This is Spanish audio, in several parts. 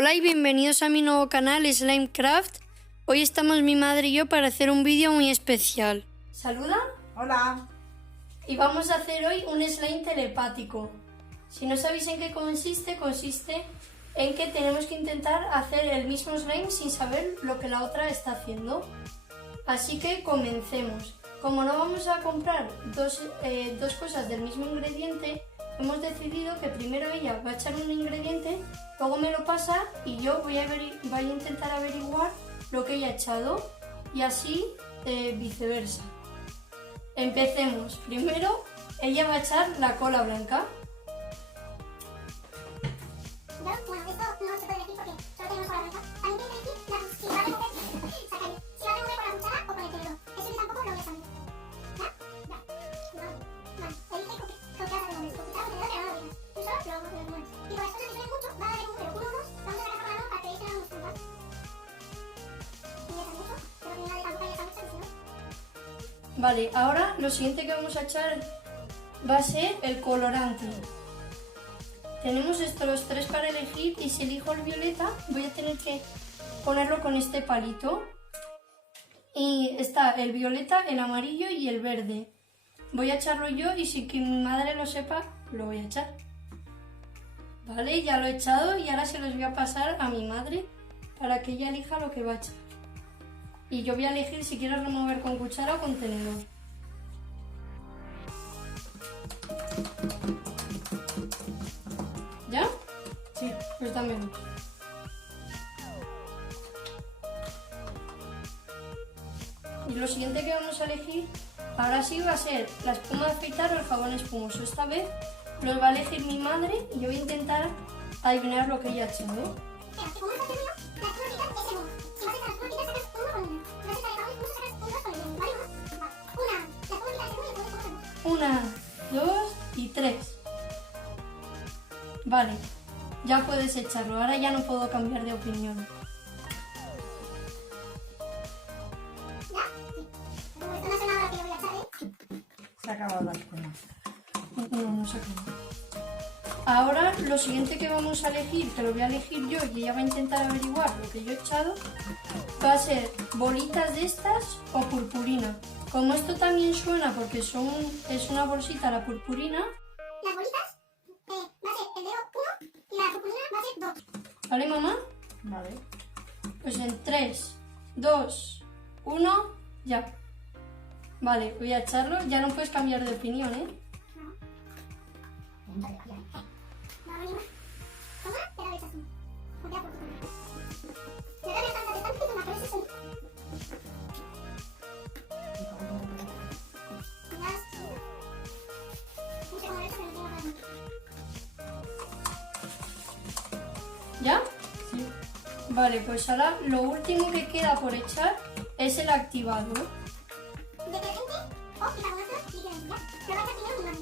Hola y bienvenidos a mi nuevo canal Slimecraft. Hoy estamos mi madre y yo para hacer un vídeo muy especial. ¿Saluda? Hola. Y vamos a hacer hoy un slime telepático. Si no sabéis en qué consiste en que tenemos que intentar hacer el mismo slime sin saber lo que la otra está haciendo. Así que comencemos. Como no vamos a comprar dos cosas del mismo ingrediente, hemos decidido que primero ella va a echar un ingrediente, luego me lo pasa y yo voy a intentar averiguar lo que ella ha echado y así viceversa. Empecemos. Primero ella va a echar la cola blanca. Bueno, esto no se puede elegir porque solo tenemos cola blanca. También tienes que elegir si va a recoger, sacar. Si va a recoger con la cuchara o con el tenedor. Eso yo tampoco lo voy a saber. ¿Ya? Ya. Vale. Elige con qué vas a recoger. Con cuchara o tenedor, pero no lo digas. Tú solo lo mueves. Y como las cosas difieren mucho, va a haber un número 1 o 2. Vamos a sacar por la mano para que veáis que no hagamos trampas. No voy a mucho, pero que nadie tampoco haya echado mucho, si no. Vale, ahora lo siguiente que vamos a echar va a ser el colorante. Tenemos estos tres para elegir y si elijo el violeta voy a tener que ponerlo con este palito. Y está el violeta, el amarillo y el verde. Voy a echarlo yo y sin que mi madre lo sepa, lo voy a echar. Vale, ya lo he echado y ahora se los voy a pasar a mi madre para que ella elija lo que va a echar. Y yo voy a elegir si quiero remover con cuchara o con tenedor. ¿Ya? Sí. Pues dámelo. Y lo siguiente que vamos a elegir, ahora sí va a ser la espuma de afeitar o el jabón espumoso. Esta vez los va a elegir mi madre y yo voy a intentar adivinar lo que ella ha echado. Espera, que como no está terminado, la espuma quitar es el uno. Si vas a echar la espuma quitar, sacas uno con uno. Si vas a echar el jabón espumoso, sacas un dos con el uno. ¿Vale, mamá? Vale. Una, la espuma quitar es el uno y el jabón espumoso es el uno. 1, 2 y 3. Vale, ya puedes echarlo. Ahora ya no puedo cambiar de opinión. ¿Ya? Sí. Como esto no es nada que yo voy a echar, ¿eh? Se ha acabado la espuma. No se acaba. Ahora lo siguiente que vamos a elegir, que lo voy a elegir yo y ella va a intentar averiguar lo que yo he echado, va a ser bolitas de estas o purpurina. Como esto también suena porque es una bolsita la purpurina, Las bolitas va a ser el dedo 1 y la purpurina va a ser 2. ¿vale, mamá? Vale. Pues en 3, 2, 1, ya. Vale, voy a echarlo. Ya no puedes cambiar de opinión, ¿eh? No. Va a venir más. Toma, te la echas tú. Porque la purpurina. Me da tanta que toma, pero ese es el... No sé cómo lo he hecho, pero lo tengo para mí. ¿Ya? Sí. Vale, pues ahora lo último que queda por echar es el activador. Detergente o bicarbonato líquido, ¿ya? Lo va a hacer primero mi mano.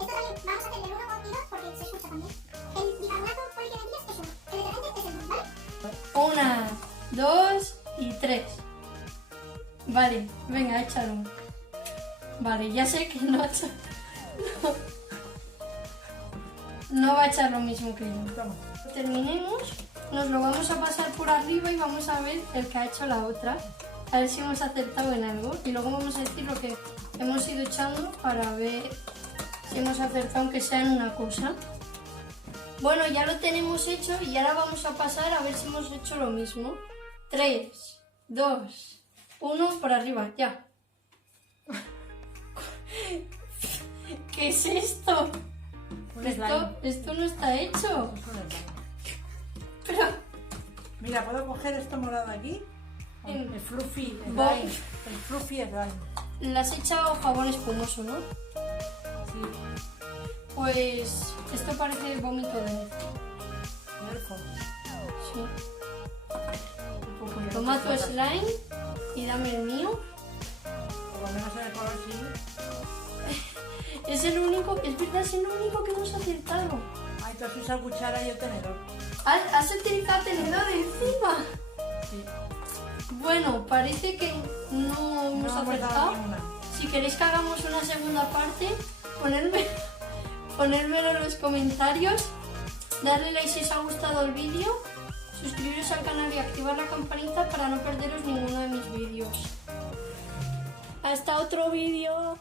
Esto también vamos a hacer el 1 y 2 porque se escucha también. El bicarbonato o líquido es 1. El detergente es el 2, ¿vale? 1, 2 y 3. Vale, venga, échalo. Vale, ya sé que no ha hecho... No va a echar lo mismo que yo. Toma. Terminemos, nos lo vamos a pasar por arriba y vamos a ver el que ha hecho la otra. A ver si hemos acertado en algo. Y luego vamos a decir lo que hemos ido echando para ver si hemos acertado aunque sea en una cosa. Bueno, ya lo tenemos hecho y ahora vamos a pasar a ver si hemos hecho lo mismo. 3, 2, 1, por arriba, ya. ¿Qué es esto? Un slime. Esto no está hecho. Es un slime. Pero... Mira, ¿puedo coger esto morado aquí? En- El fluffy slime. Bo- El fluffy slime. Le has echado jabón espumoso, ¿no? Sí. Pues esto parece vómito de elfo. Elfo. Sí. Un poco de Toma tu otras cosas. slime y dame el mío. Por lo menos en el color sí. Es el único, es verdad, es el único que hemos acertado. Ay, tú has usado cuchara y el tenedor. ¿Has utilizado tenedor encima? Sí. Bueno, parece que no hemos No hemos acertado. dado ninguna. Si queréis que hagamos una segunda parte, ponérmelo en los comentarios. Darle like si os ha gustado el vídeo suscribiros al canal y activar la campanita para no perderos ninguno de mis vídeos. ¡Hasta otro vídeo!